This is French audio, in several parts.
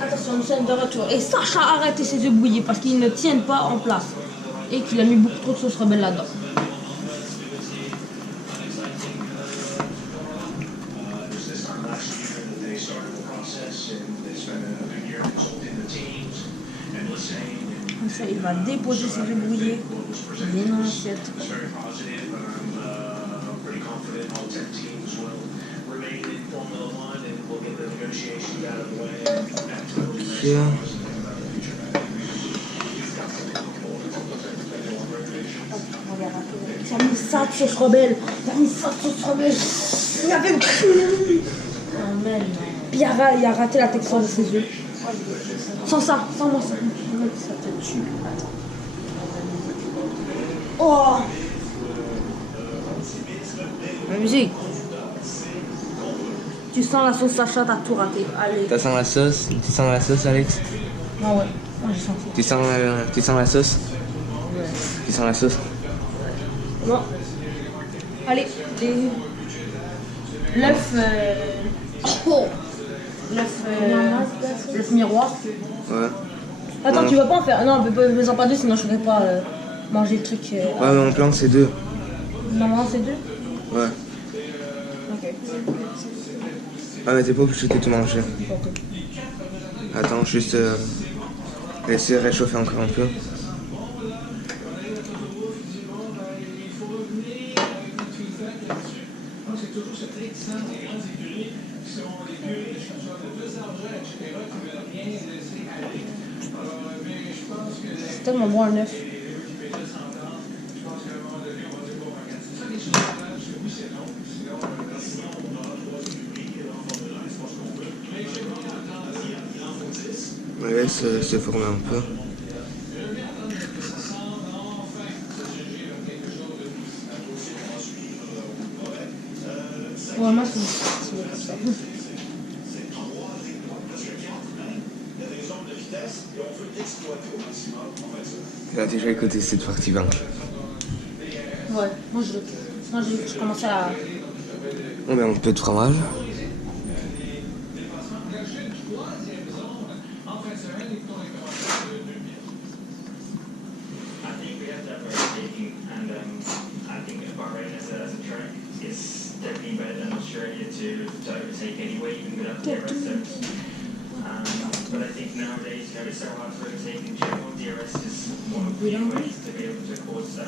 Attention, nous sommes de retour. Et Sacha a arrêté ses œufs bouillis parce qu'ils ne tiennent pas en place. Et qu'il a mis beaucoup trop de sauce rebelle là-dedans. Comme ça, il va déposer ses œufs bouillis dans l'assiette. T'as mis ça de sauce rebelle. T'as mis ça de sauce rebelle. Il avait Puis il a raté la texture de ses yeux. Sans ça, sans moi, ça te tue. Oh! La musique. Tu sens la sauce Sacha, t'as tout raté. Allez. Tu sens la sauce? Tu sens la sauce, Alex? Ah ouais, moi j'ai senti. Tu sens la sauce? Ouais. Tu sens la sauce? Bon. Allez, l'œuf. L'œuf miroir. Ouais. Attends, tu vas pas en faire. Non, fais-en pas deux, sinon je ne pourrais pas manger le truc. Ouais, mais mon plan c'est 2. Normalement, c'est 2? Ouais. Ok. Ah, mais t'es pas obligé de tout manger. Ok. Attends, juste laisser réchauffer encore un peu. C'est tellement bon un œuf. On laisse se former un peu. Ouais, moi, c'est comme ça. Tu as déjà écouté cette partie blanche? Ouais, moi je commençais à. On met un peu de fromage.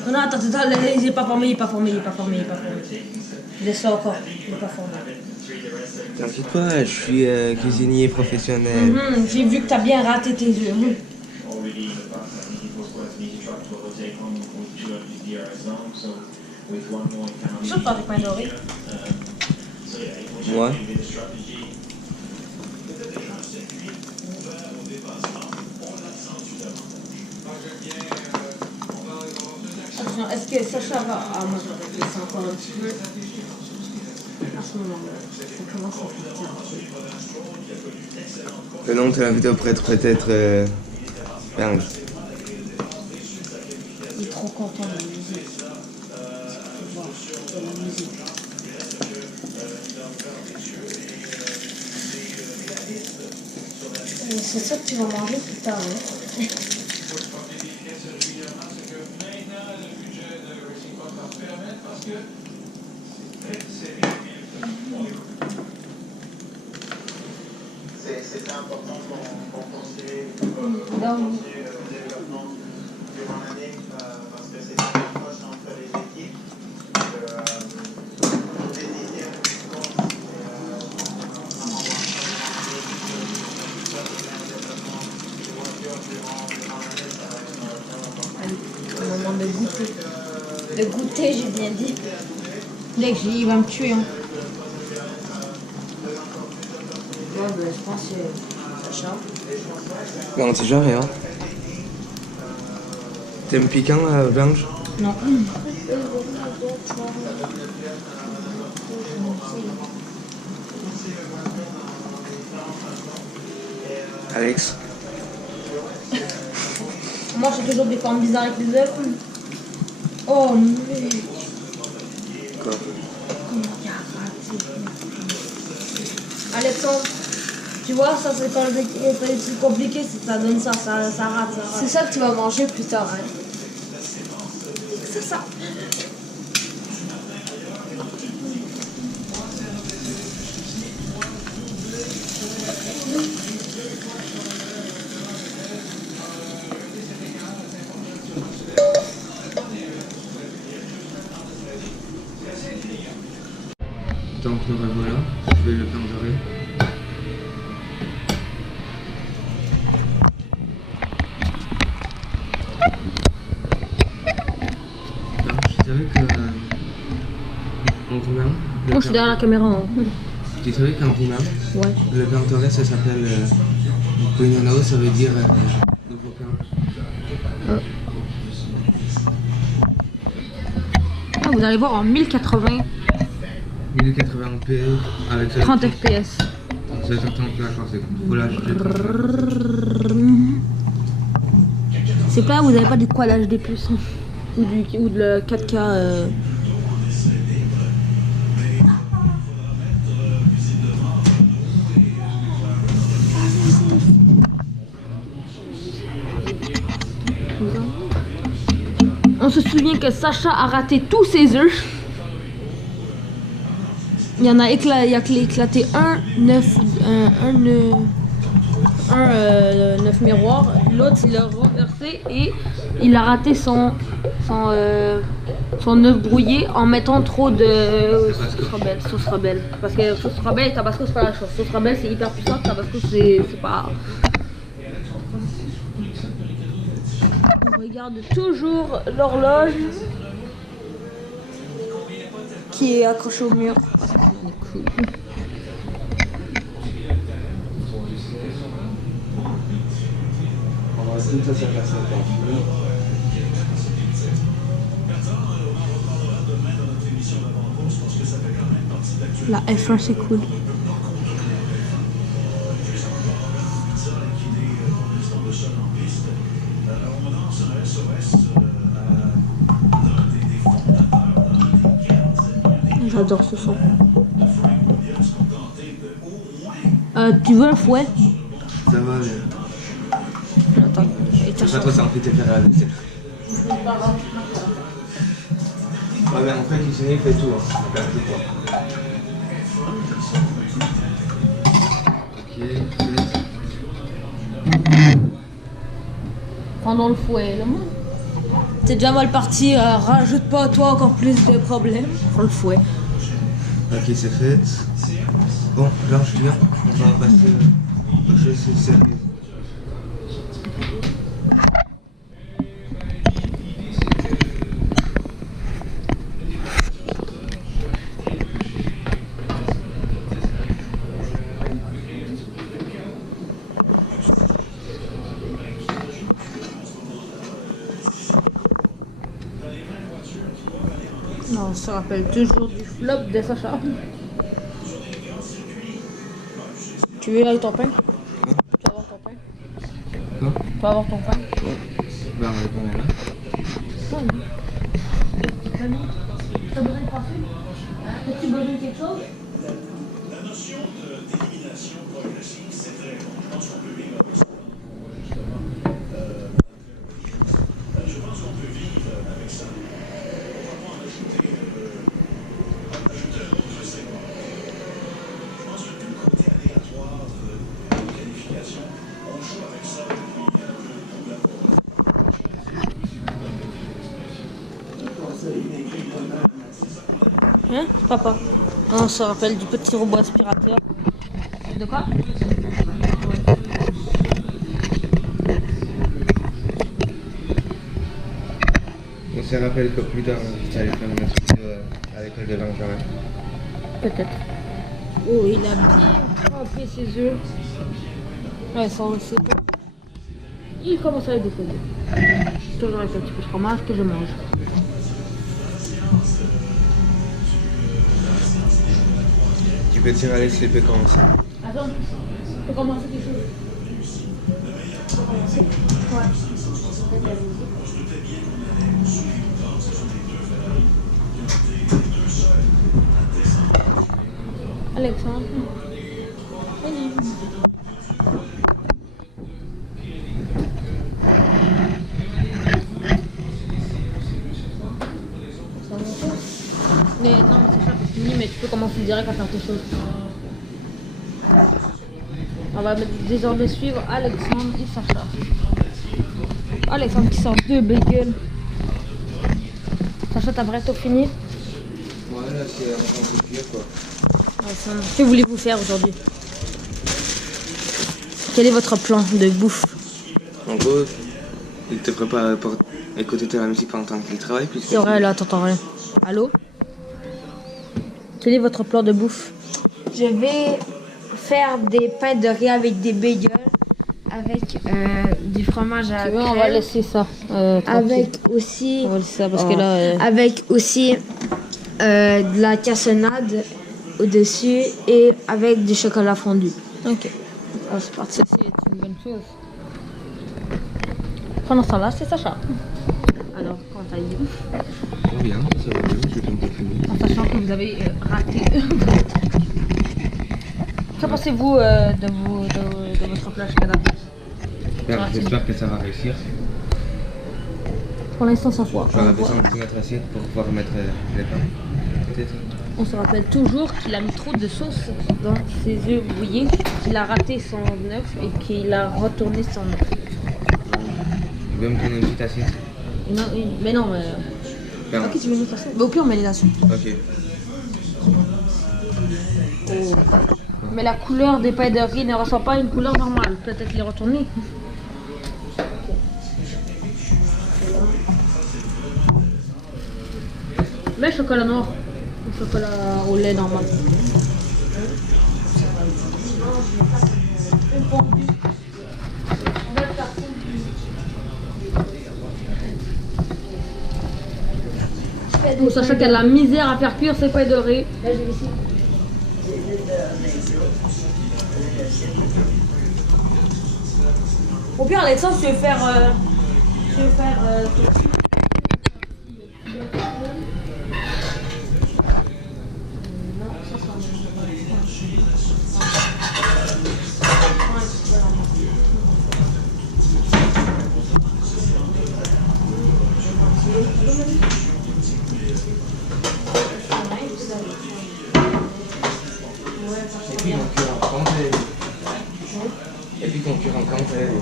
Non, attends, il n'est pas formé, il n'est pas formé. Laisse-le encore, il n'est pas formé. T'inquiète pas, je suis cuisinier professionnel. J'ai vu que tu as bien raté tes œufs. Je sais pas des pains dorés. Ouais. Attention, est-ce que Sacha va. Ah, moi j'aurais laissé encore un petit peu. À ce moment-là, ça commence à faire. Le nom de la vidéo pourrait être peut-être. Merde. Il est trop content de la musique. Voir de la musique. C'est ça que tu vas manger plus tard, hein? C'est important qu'on continue le développement durant l'année parce que c'est une approche entre les équipes. Un moment de goûter. De goûter, j'ai bien dit. Dès que il va me tuer. Hein. Ouais, ben, je pense que c'est Sacha. Ben, on sait jamais, hein. T'aimes piquant, Blanche? Non. Alex, Moi, j'ai toujours des formes bizarres avec les œufs. Oh, mec. quoi? Comment il a raté? Alexandre, tu vois, ça, c'est quand les trucs compliqués, ça donne ça, ça rate, ça C'est rate. ça que tu vas manger plus tard. Hein. C'est ça. Donc nous revoilà, je fais le pain doré. Alors, tu savais que en roumain, Moi, je suis derrière la caméra. Hein. tu savais qu'en roumain, Ouais. le pain doré ça s'appelle Pugnano, ça veut dire nouveau pain. Ah, vous allez voir en 1080, 1080p avec 30 fps. C'est certain que là, quand c'est coulage, C'est pas, vous avez pas du quoi l'HD+, hein. ou de la 4K. On se souvient que Sacha a raté tous ses œufs. Il y en a éclaté un 9 miroirs. L'autre il l'a renversé et il a raté son œuf brouillé en mettant trop de sauce rebelle. Parce que sauce rebelle et tabasco c'est pas la chose. Sauce rebelle c'est hyper puissant, tabasco c'est pas. On regarde toujours l'horloge qui est accrochée au mur. Cool. La F1 c'est cool. J'adore ce son. Tu veux un fouet? Ça va, mais Attends, j'ai pas trop senti de faire à la vaisselle. Ouais, mais en fait, cuisiner, il fait tout. Hein. Il fait tout, quoi. Ok, pendant le fouet, là. T'es déjà mal parti, rajoute pas à toi encore plus de problèmes. Prends le fouet. ok, c'est fait. Bon, là, je viens. On va passer aux choses sérieuses. Non, on se rappelle toujours du flop de Sacha. Tu veux aller ton pain? Tu vas avoir ton pain? Quoi? Tu vas avoir ton pain? Ben, on va répondre là. T'as besoin de passer? As-tu besoin de quelque chose? La notion d'élimination progressive, c'est très bon. Je pense qu'on peut vivre avec ça. Je pense qu'on peut vivre avec ça. Pourquoi pas en ajouter un autre segment? Je pense que tout le côté aléatoire de qualification, on joue avec ça depuis tout la fois. Hein? Papa. On se rappelle du petit robot aspirateur. De quoi? On se rappelle que plus tard, tu allais faire une autre vidéo à l'école de Benjamin. Peut-être. Oh, il a bien trempé ses œufs. Ouais, ça on sait pas. Il commence à les décoder. Toujours avec un petit peu de fromage que je mange. Tu peux tirer à laisser peut commencer. Attends, tu peux commencer quelque chose. Alexandre. Salut. Mais non, mais Sacha, c'est fini, mais tu peux commencer direct à faire tes choses. On va désormais suivre Alexandre et Sacha. Alexandre qui sort 2 bagels. Sacha, t'as bientôt fini? Voilà, c'est en train de cuire quoi. Alexandre, que voulez-vous faire aujourd'hui? Quel est votre plan de bouffe? En gros, il te prépare pour écouter de la musique pendant qu'il travaille. Puisque C'est vrai, là, t'entends rien. Allô? Quel est votre plan de bouffe? Je vais faire des pains de riz avec des bagels, avec du fromage à Tu veux, on va crème, laisser ça. avec aussi, On va laisser ça parce que là. avec aussi de la cassonade au-dessus et avec du chocolat fondu. Ok. Oh, c'est parti. Ceci est une bonne chose. Pendant ce temps-là, c'est Sacha. Alors, comment allez-vous? Ça va bien, je vais me finir. En sachant que vous avez raté. Que pensez-vous de votre plat jusqu'à date? J'espère que ça va réussir. Pour l'instant, sans foi. On va besoin de notre assiette pour pouvoir mettre les pains. Peut-être. On se rappelle toujours qu'il a mis trop de sauce dans ses œufs bouillis, qu'il a raté son œuf et qu'il a retourné son œuf. Tu veux me donner une petite assiette? Non, mais non, mais. Pardon. Ok, tu veux une autre assiette? Mais au pire, on met les là-dessus. Ok. Mais la couleur des pains de riz ne ressort pas une couleur normale. Peut-être les retourner. Mais chocolat noir. Ou chocolat au lait normal. Pour sachant qu'elle a la misère à faire cuire ses pains de riz. Au pire, Alexandre, tu veux faire. Et puis on cuire en candelle. Et puis qu'on cuire en candelle.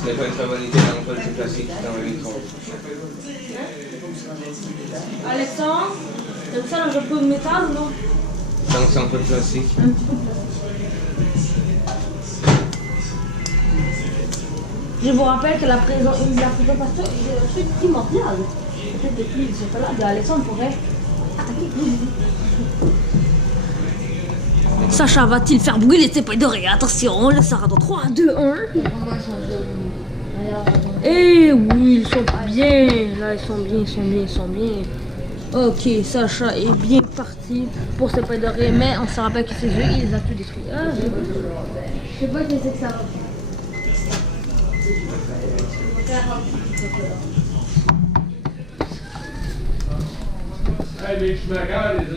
Ce n'est pas une très bonne idée d'un poêle classique dans le micro. Alexandre, t'aimes ça le peu de métal ou non? Donc c'est un poêle classique. Je vous rappelle que la présentation est un truc primordial. Peut-être depuis ce chocolat d'Alexandre pourrait attaquer. Sacha va-t-il faire brûler ses pains de riz? Attention, là ça sera dans 3, 2, 1. Eh oui, ils sont bien. Là, ils sont bien. Ok, Sacha est bien parti pour ses pains de riz, mais on se rappelle que ses œufs, il les a tout détruits. Ah, je sais pas que c'est que ça va. Hey, les schmackers, les